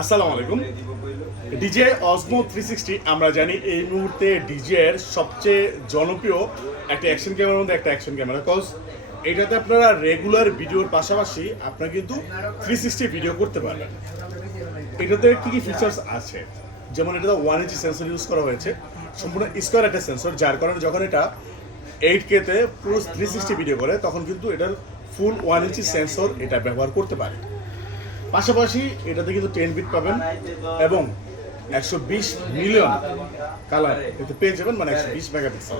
আসসালামু আলাইকুম। DJ অসমো three sixty আমরা জানি এই মুহূর্তে ডিজে এর সবচেয়ে জনপ্রিয় একটা অ্যাকশন ক্যামেরার মধ্যে একটা অ্যাকশন ক্যামেরা কজ এটাতে আপনারা রেগুলার ভিডিওর পাশাপাশি আপনারা কিন্তু থ্রি সিক্সটি ভিডিও করতে পারবেন। এটাতে কী কী ফিচার্স আছে? যেমন এটাতে ওয়ান ইঞ্চি সেন্সর ইউজ করা হয়েছে। সম্পূর্ণ স্কোয়ার একটা সেন্সর যার কারণে যখন এটা এইট কেতে পুরো থ্রি সিক্সটি ভিডিও করে, তখন কিন্তু এটার ফুল ওয়ান ইঞ্চি সেন্সর এটা ব্যবহার করতে পারে। পাশাপাশি এটাতে কিন্তু টেন বিট পাবেন এবং একশো বিশ মিলিয়ন কালার এতে পেয়ে যাবেন মানে একশো বিশ মেগাপিক্সেল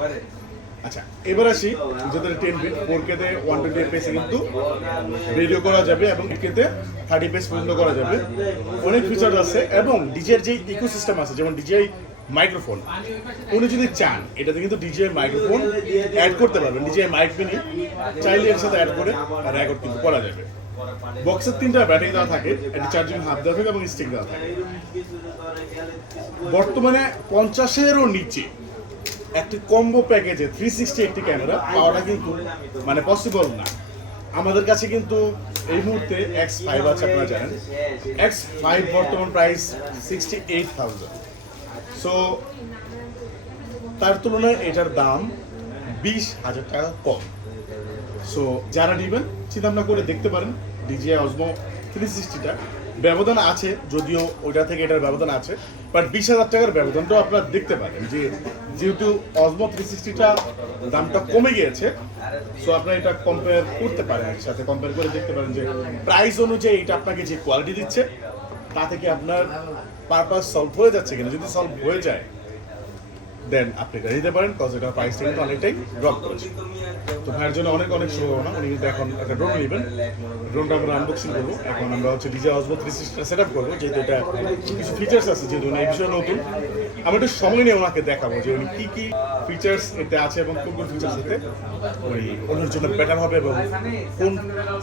আচ্ছা এবার আসি যাদের টেন বিট ফোর কেতে ওয়ান টোয়েন্টি পেসে কিন্তু ভিডিও করা যাবে এবং কেতে থার্টি পেস পর্যন্ত করা যাবে। অনেক ফিচার আছে এবং ডিজের যে ইকোসিস্টেম আছে, যেমন ডিজে মাইক্রোফোন। উনি যদি চান, এটাতে কিন্তু ডিজে মাইক্রোফোন অ্যাড করতে পারবেন। ডিজে মাইক মিনি, চাইলে এর সাথে অ্যাড করে রেকর্ড কিন্তু করা যাবে। বক্সের তিনটা ব্যাটারি দেওয়া থাকে একটা চার্জিং হাত দেওয়া থাকে এবং স্টিক দেওয়া থাকে। বর্তমানে পঞ্চাশেরও নিচে একটি কম্বো প্যাকেজে থ্রি সিক্সটি একটি ক্যামেরা পাওয়াটা কিন্তু মানে পসিবল না। আমাদের কাছে কিন্তু এই মুহূর্তে এক্স ফাইভ আছে, আপনারা জানেন। এক্স ফাইভ বর্তমান price sixty eight thousand so তার তুলনায় এটার দাম বিশ হাজার টাকা কম। সো যারা নেবেন চিন্তা করে দেখতে পারেন। ডিজে অজমো থ্রি সিক্সটিটা ব্যবধান আছে, যদিও ওইটা থেকে এটার ব্যবধান আছে। বাট বিশ হাজার টাকার ব্যবধানটাও আপনারা দেখতে পারেন যে, যেহেতু অজমো থ্রি সিক্সটিটা দামটা কমে গিয়েছে সো আপনারা এটা কম্পেয়ার করতে পারেন সাথে কম্পেয়ার করে দেখতে পারেন যে প্রাইস অনুযায়ী এটা আপনাকে যে কোয়ালিটি দিচ্ছে তা থেকে আপনার পারপাস সলভ হয়ে যাচ্ছে কিনা? যদি সলভ হয়ে যায় দেন আপনি এটা নিতে পারেন কজ এটার প্রাইসটা কিন্তু অনেকটাই ড্রপ করেছে। তো ভাইয়ের জন্য অনেক অনেক শুভকামনা। উনি কিন্তু এখন একটা ড্রোন নেবেন। ড্রোনটা আমরা আনবক্সিং করব। এখন আমরা হচ্ছে ডিজে অসবো থ্রি সিক্সটা সেট আপ করব, যেহেতু এটা কিছু ফিচার্স আছে, যেহেতু উনি এই বিষয়ে নতুন। আমরা একটু সময় নিয়ে ওনাকে দেখাবো যে উনি কী কী ফিচার্স এতে আছে এবং কোন কোন ফিচার্স এতে উনি অন্যের জন্য বেটার হবে এবং কোন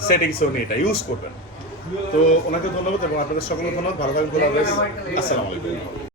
সেটিংসে উনি এটা ইউজ করবেন। তো ওনাকে ধন্যবাদ এবং আপনাদের সকলকে ধন্যবাদ। ভালো থাকবেন আসসালামু আলাইকুম।